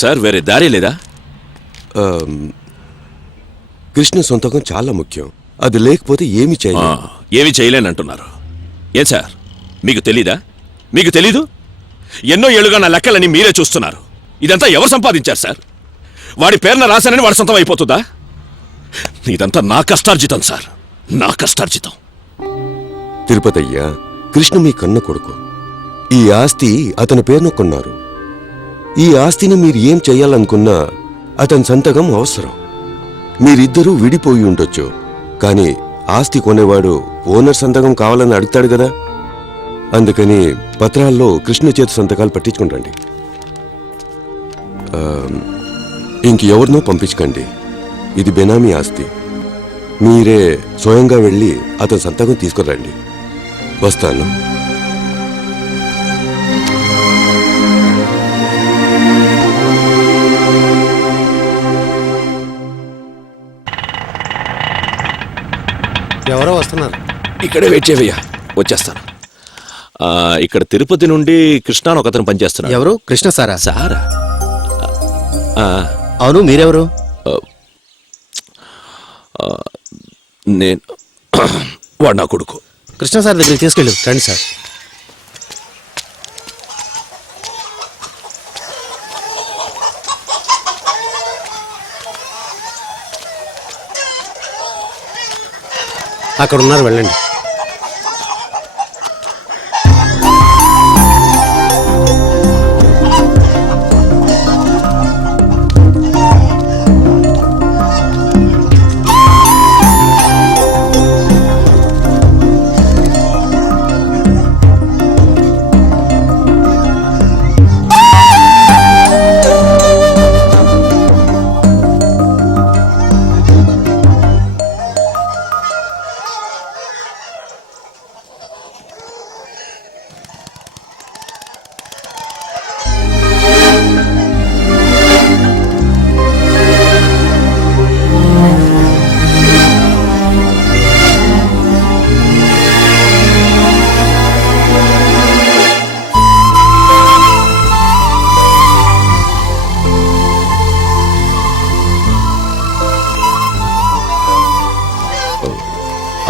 Sir వేరే దారి లేదా? కృష్ణ సొంతకం చాలా ముఖ్యం. అది లేకపోతే ఏమి చేయలేం. ఏమి చేయలేనంటున్నారు. ఏం సార్ మీకు తెలీదా? మీకు తెలీదు? ఎన్నో ఏళ్లుగా నా లెక్కలని మీరే చూస్తున్నారు. ఇదంతా ఎవరు సంపాదించారు సార్? వాడి పేరున రాశానని వాడి సొంతం అయిపోతుందా? ఇదంతా నా కష్టార్జితం సార్, నా కష్టార్జితం. తిరుపతయ్య, కృష్ణ మీ కన్న కొడుకు. ఈ ఆస్తి అతని పేరున కొన్నారు. ఈ ఆస్తిని మీరు ఏం చెయ్యాలనుకున్నా అతని సంతకం అవసరం. మీరిద్దరూ విడిపోయి ఉండొచ్చు, కానీ ఆస్తి కొనేవాడు ఓనర్ సంతకం కావాలని అడుగుతాడు కదా. అందుకని పత్రాల్లో కృష్ణ చేతి సంతకాలు పట్టించుకుంటండి. ఇంకెవరినో పంపించకండి. ఇది బెనామీ ఆస్తి. మీరే స్వయంగా వెళ్ళి అతని సంతకం తీసుకురండి. వస్తాను. ఎవరో వస్తున్నారు. ఇక్కడే వెయిట్ చేయవయ్యా, వచ్చేస్తాను. ఇక్కడ తిరుపతి నుండి కృష్ణ అని ఒకతను పనిచేస్తున్నాడు. ఎవరు? కృష్ణ సారా? సారా? అవును, మీరెవరు? నేను వాడు నా కొడుకు. కృష్ణ సార్ దగ్గరికి తీసుకెళ్ళు. రండి సార్. అక్కడ ఉన్నారు, వెళ్ళండి.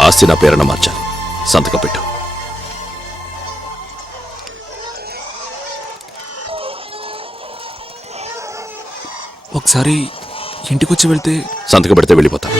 ఆస్తి నా పేరున మార్చాలి. సంతకం పెట్టు. ఒకసారి ఇంటికొచ్చి వెళ్తే. సంతకం పెడితే వెళ్ళిపోతాను.